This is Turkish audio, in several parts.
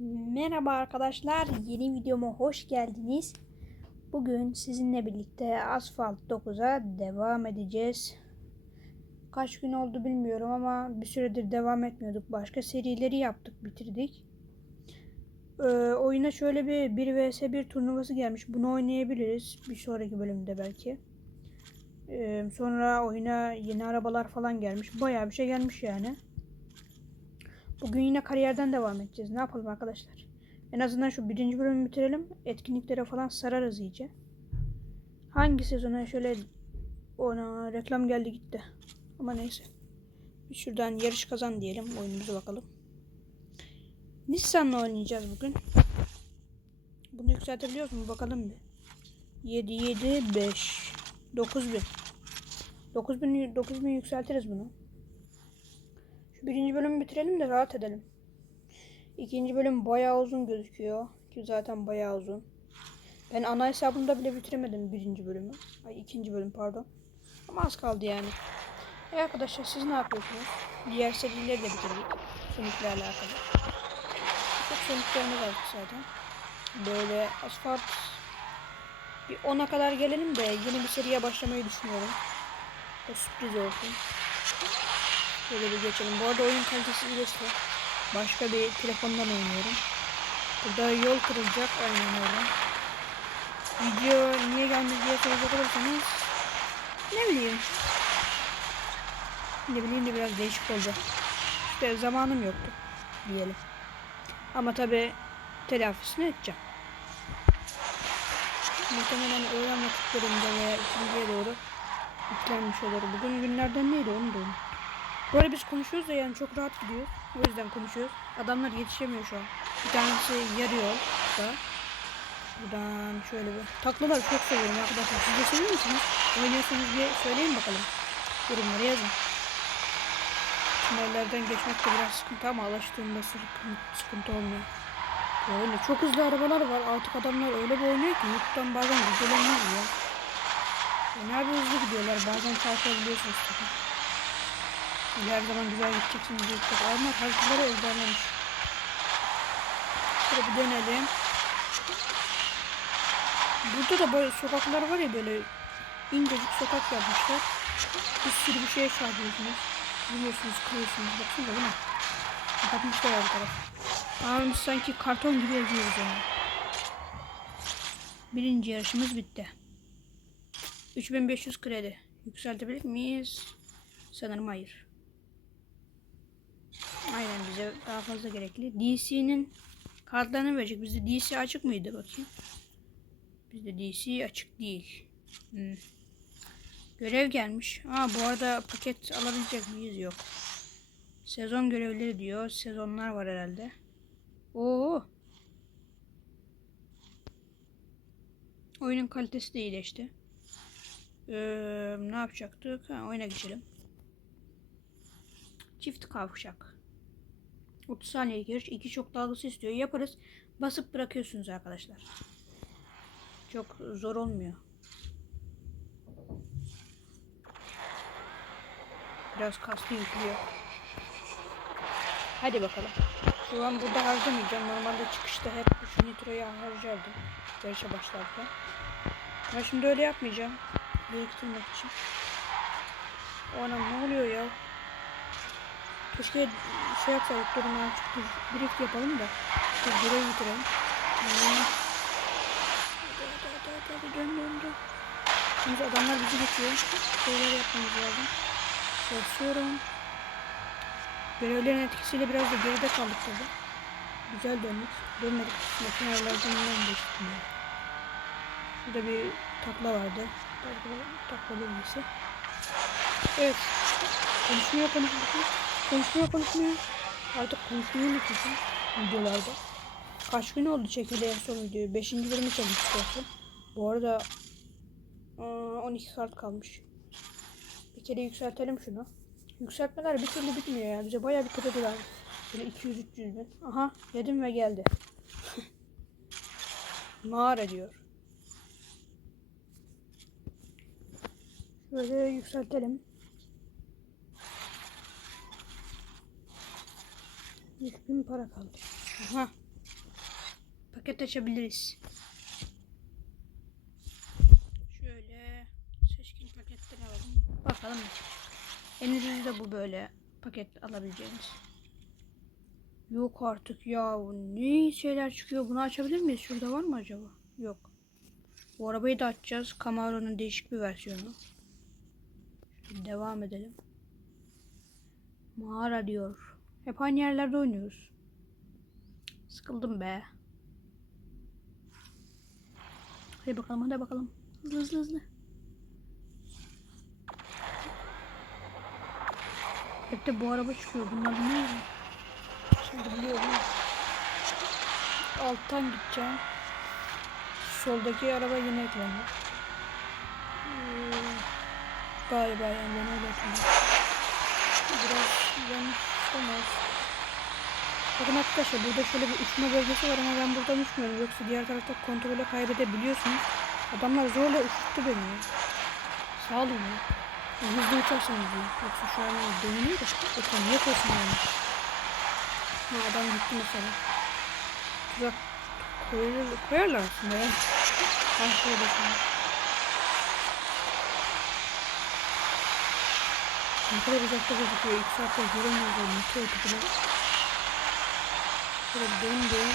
Merhaba arkadaşlar, yeni videoma hoş geldiniz. Bugün sizinle birlikte Asfalt 9'a devam edeceğiz. Kaç gün oldu bilmiyorum ama bir süredir devam etmiyorduk. Başka serileri yaptık, bitirdik. Ee, oyuna şöyle bir 1 vs 1 turnuvası gelmiş. Bunu oynayabiliriz bir sonraki bölümde belki. Ee, sonra oyuna yeni arabalar falan gelmiş. Bayağı bir şey gelmiş yani. Bugün yine kariyerden devam edeceğiz. Ne yapalım arkadaşlar? En azından şu birinci bölümü bitirelim. Etkinliklere falan sararız iyice. Hangi sezona şöyle ona reklam geldi gitti. Ama neyse. Şuradan yarış kazan diyelim. Oyunumuza bakalım. Nissan'la oynayacağız bugün. Bunu yükseltebiliyoruz mu? Bakalım bir. 7 7 5 9000. 9000 9000 yükseltiriz bunu. Şu birinci bölümü bitirelim de rahat edelim. İkinci bölüm bayağı uzun gözüküyor. Ki zaten bayağı uzun. Ben ana hesabımda bile bitiremedim birinci bölümü. Ay ikinci bölüm pardon. Ama az kaldı yani. E arkadaşlar siz ne yapıyorsunuz? Diğer serileri de bitirdik. Sonic'le alakalı. Çok Sonic'lerimiz var zaten. Böyle asfalt bir 10'a kadar gelelim de yeni bir seriye başlamayı düşünüyorum. O sürpriz olsun. Şöyle bir geçelim. Bu arada oyun kalitesi iyileşti. Başka bir telefondan oynuyorum. Burada yol kırılacak. Aynen öyle. Video niye gelmedi diye soracak olursanız ne bileyim. Ne bileyim de biraz değişik oldu. İşte zamanım yoktu diyelim. Ama tabi telafisini edeceğim. Muhtemelen öğlen vakitlerinde veya ikindiye doğru yüklenmiş olur. Bugün günlerden neydi onu da arada biz konuşuyoruz da yani çok rahat gidiyor. O yüzden konuşuyoruz. Adamlar yetişemiyor şu an. Bir tanesi yarıyor da. Buradan şöyle bir. Taklaları çok seviyorum arkadaşlar. Siz de seviyor musunuz? Oynuyorsanız bir söyleyin bakalım. Yorumlara yazın. Tünellerden geçmek de biraz sıkıntı ama alıştığında sıkıntı, sıkıntı olmuyor. Böyle çok hızlı arabalar var. Artık adamlar öyle bir oynuyor ki YouTube'dan bazen videolarını izliyor. Yani bir hızlı gidiyorlar. Bazen çarpabiliyorsunuz. Her zaman güzel gideceksiniz diye çok almak haritaları ezberlemiş. Şöyle bir dönelim. Burada da böyle sokaklar var ya böyle incecik sokak yapmışlar. Bir sürü bir şeye çarpıyorsunuz. Biliyorsunuz kırıyorsunuz. Baksanıza bu ne? Kapatmışlar her taraf. Biz sanki karton gibi yazıyoruz onu. Birinci yarışımız bitti. 3500 kredi. Yükseltebilir miyiz? Sanırım hayır. Aynen bize daha fazla gerekli. DC'nin kartlarını verecek. Bizde DC açık mıydı bakayım? Bizde DC açık değil. Hmm. Görev gelmiş. Aa bu arada paket alabilecek miyiz? Yok. Sezon görevleri diyor. Sezonlar var herhalde. Oo. Oyunun kalitesi de iyileşti. Ee, ne yapacaktık? Ha, oyuna geçelim. Çift kavşak. 30 saniyelik yarış. iki çok dalgası istiyor. Yaparız. Basıp bırakıyorsunuz arkadaşlar. Çok zor olmuyor. Biraz kastı yüklüyor. Hadi bakalım. Şu an burada harcamayacağım. Normalde çıkışta hep şu nitroyu harcardım. Yarışa başlarken. Ben şimdi öyle yapmayacağım. Biriktirmek için. O anam ne oluyor ya? Keşke şey yapsaydık durun artık. Drift yapalım da. Dur görev bitirelim. Hadi dön dön dön. Şimdi adamlar bizi geçiyor. Şeyler yapmamız lazım. Basıyorum. Görevlerin etkisiyle biraz da geride kaldık tabi. Güzel döndük. Dönmedik. Makinelerden geçtik. Şurada bir takla vardı. Takla, takla bölgesi. Evet. Konuşmuyor konuşmuyor. Konuşmuyor konuşmuyor. Artık konuşmayı unutmuşum videolarda. Kaç gün oldu çekili en son videoyu. 5. bölümü çekmiştim. Bu arada ıı, 12 kart kalmış. Bir kere yükseltelim şunu. Yükseltmeler bir türlü bitmiyor ya. Bize bayağı bir verdi. Böyle 200-300 bin. Aha yedim ve geldi. Mağara diyor. Şöyle yükseltelim. 100 bin para kaldı. Aha. paket açabiliriz. Şöyle seçkin paketten alalım. Bakalım. En ucuzu da bu böyle paket alabileceğiniz. Yok artık ya ne şeyler çıkıyor. Bunu açabilir miyiz? Şurada var mı acaba? Yok. Bu arabayı da açacağız. Camaro'nun değişik bir versiyonu. Şöyle devam edelim. Mağara diyor. Hep aynı yerlerde oynuyoruz. Sıkıldım be. Hadi bakalım hadi bakalım. Hızlı hızlı hızlı. Hep de bu araba çıkıyor. Bunlar ne? Şimdi biliyorum. Alttan gideceğim. Soldaki araba yine eklendi. Ee, galiba yani ben öyle. Biraz yanlış olmaz. Bakın arkadaşlar burada şöyle bir uçma bölgesi var ama ben buradan uçmuyorum. Yoksa diğer tarafta kontrolü kaybedebiliyorsunuz. Adamlar zorla uçurttu beni. Sağ olun ya. Hızlı uçarsanız diye. Yoksa şu an dönülüyor da. Yoksa niye koysun yani? Ha adam gitti mesela. Tuzak koyarlar aslında ya. Ben şöyle bakayım. Ne kadar uzakta gözüküyor. İlk saatte göremiyoruz o mutlu ötüküler. Şöyle dön dön.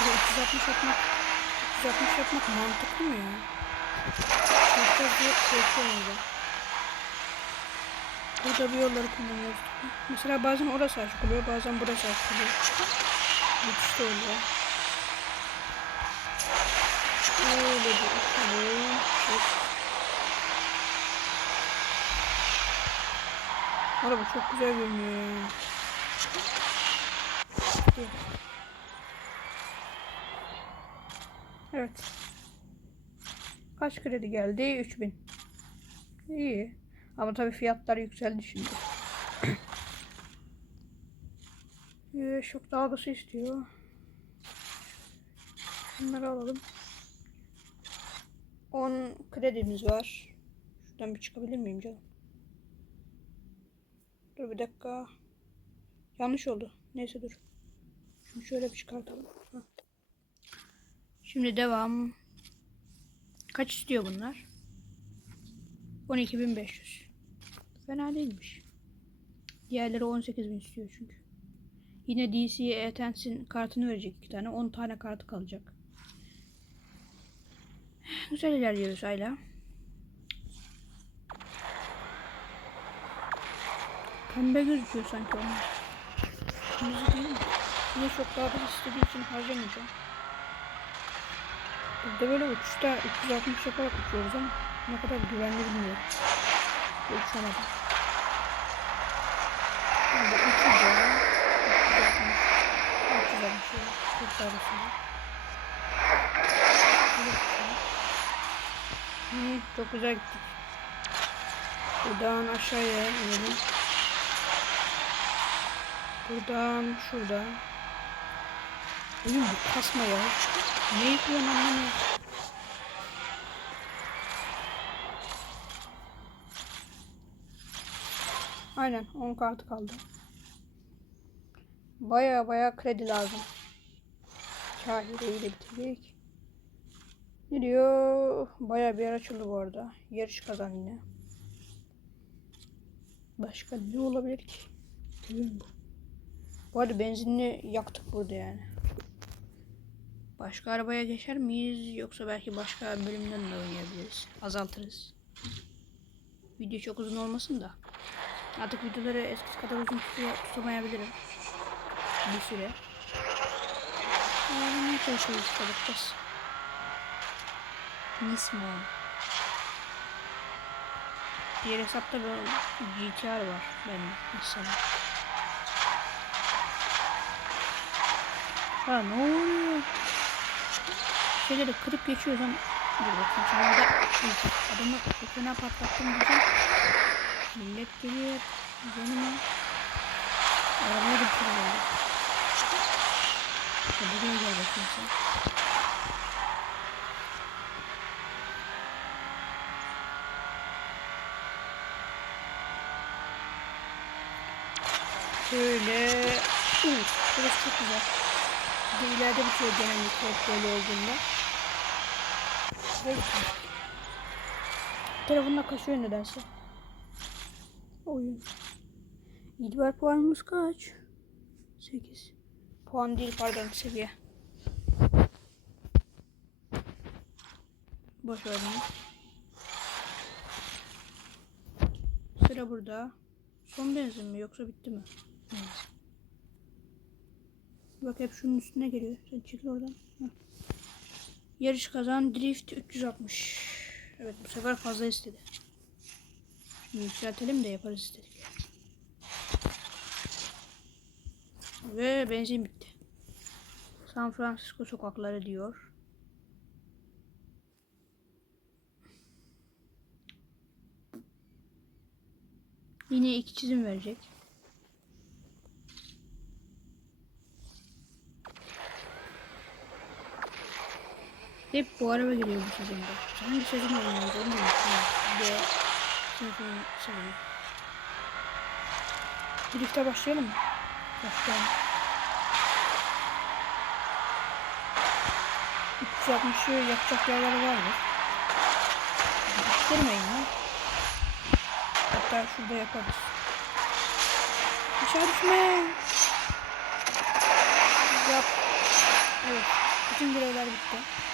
Böyle 360 yapmak 360 yapmak mantıklı mı ya? Yapacağız diye korkuyorum ben. Burada bir yolları kullanıyoruz. Mesela bazen orası açık oluyor, bazen burası açık oluyor. Geçişte oluyor. Şöyle bir uçalım. Hop. Araba çok güzel görünüyor. Evet. Kaç kredi geldi? 3000. İyi. Ama tabii fiyatlar yükseldi şimdi. ee, şok dalgası istiyor. Bunları alalım. 10 kredimiz var. Şuradan bir çıkabilir miyim canım? Dur bir dakika. Yanlış oldu. Neyse dur. Şunu şöyle bir çıkartalım. Şimdi devam. Kaç istiyor bunlar? 12.500. Fena değilmiş. Diğerleri 18.000 istiyor çünkü. Yine DC'ye Etens'in kartını verecek iki tane. 10 tane kartı kalacak. Güzel ilerliyoruz hala. Pembe gözüküyor sanki onlar. Kırmızı değil mi? Yine çok daha da istediği için harcamayacağım. Burada böyle uçuşta 360 yaparak uçuyoruz ama ne kadar güvenli bilmiyorum. Uçamadım. Şimdi uçacağım. 360. 360 ya. Çok arasında. Hı, çok güzel gittik. Buradan aşağıya inelim. Buradan şuradan. Oyun bir kasma ya. Ne yapıyorsun anlamıyorum. Aynen 10 kartı kaldı. Baya baya kredi lazım. Kahireyi de bitirdik. Ne diyor? Baya bir yer açıldı bu arada. Yarış kazan yine. Başka ne olabilir ki? Değil bu. Bu arada benzinli yaktık burada yani. Başka arabaya geçer miyiz yoksa belki başka bölümden de oynayabiliriz. Azaltırız. Video çok uzun olmasın da. Artık videoları eskisi kadar uzun tutamayabilirim. Bir süre. Öğrenmeye çalışıyoruz işte bakacağız. Nismo. Diğer hesapta bir GTR var benim mesela. Ha ne oluyor? Şeyleri kırıp geçiyoruz ama Dur bakayım şimdi burada adamı çok fena patlattım diyeceğim. Millet geliyor yanıma. Arabaya da bir şey. İşte buraya gel bakayım sen. Şöyle. Uf, burası çok güzel. Bir de ileride bitiyor genellikle hep böyle olduğunda. Telefonla kaçıyor nedense. Oyun. İtibar puanımız kaç? 8. Puan değil pardon seviye. Boş ver. Sıra burada. Son benzin mi yoksa bitti mi? Evet. Bak hep şunun üstüne geliyor. Sen çekil oradan. Heh. Yarış kazan drift 360. Evet bu sefer fazla istedi. Şimdi yükseltelim de yaparız istedik. Ve benzin bitti. San Francisco sokakları diyor. Yine iki çizim verecek. Hep bu araba geliyor bu sezonda. Hangi sezon oynuyoruz onu da unuttum. De sezon sezonu. Drift'e başlayalım mı? Başlayalım. 360'ı yapacak yerler var mı? Bitirmeyin lan. Hatta şurada yaparız. Aşağı düşme. Yap. Evet. Bütün görevler bitti.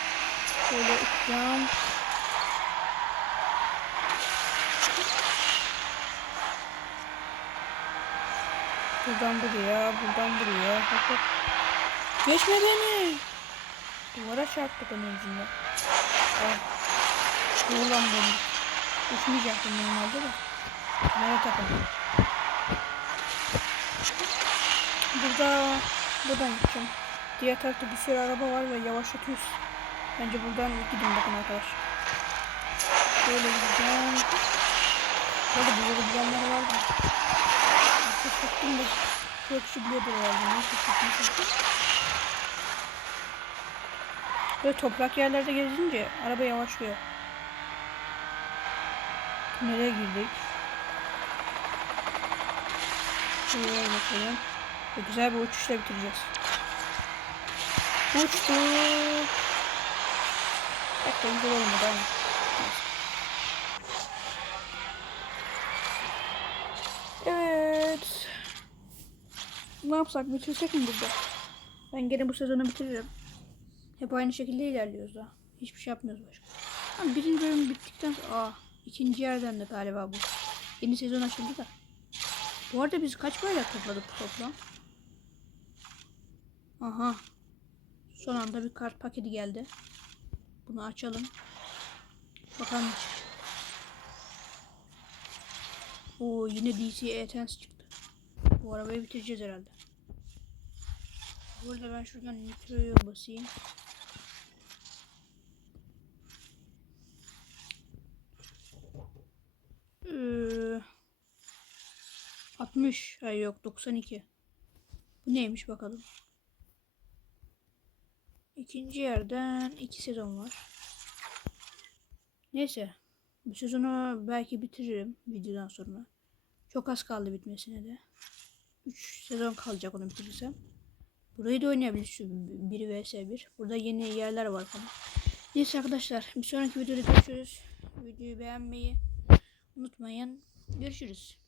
Şöyle uçacağım. Buradan buraya, buradan buraya. Hop hop. Geçme beni. Duvara çarptık onun yüzünden. Ah. Ulan beni. Uçmayacaktım normalde de. Nereye takıldım? Burada buradan gideceğim. Diğer tarafta bir sürü araba var ve yavaşlatıyoruz. Bence buradan gidin bakın arkadaşlar. Şöyle gideceğim. Bir yolu bilenler var mı? Keşfettim de çok kişi biliyordur herhalde. Ne keşfettim Böyle toprak yerlerde gezince araba yavaşlıyor. Nereye girdik? Şuraya bakalım. Ve güzel bir uçuşla bitireceğiz. Uçtuk. De güzel olmadı ama. Evet. Ne yapsak bitirsek mi burada? Ben gene bu sezonu bitiririm. Hep aynı şekilde ilerliyoruz da. Hiçbir şey yapmıyoruz başka. Ama birinci bölüm bittikten sonra... Aa, ikinci yerden de galiba bu. Yeni sezon açıldı da. Bu arada biz kaç bayrak topladık toplam? Aha. Son anda bir kart paketi geldi. Bunu açalım. Bakalım ne. Oo yine DC Etens çıktı. Bu arabayı bitireceğiz herhalde. Burada ben şuradan nitroyu basayım. Ee, 60. Hayır yok 92. Bu neymiş bakalım. İkinci yerden iki sezon var. Neyse. Bu sezonu belki bitiririm videodan sonra. Çok az kaldı bitmesine de. 3 sezon kalacak onu bitirirsem. Burayı da oynayabiliriz şu 1 vs 1. Burada yeni yerler var falan. Neyse arkadaşlar bir sonraki videoda görüşürüz. Videoyu beğenmeyi unutmayın. Görüşürüz.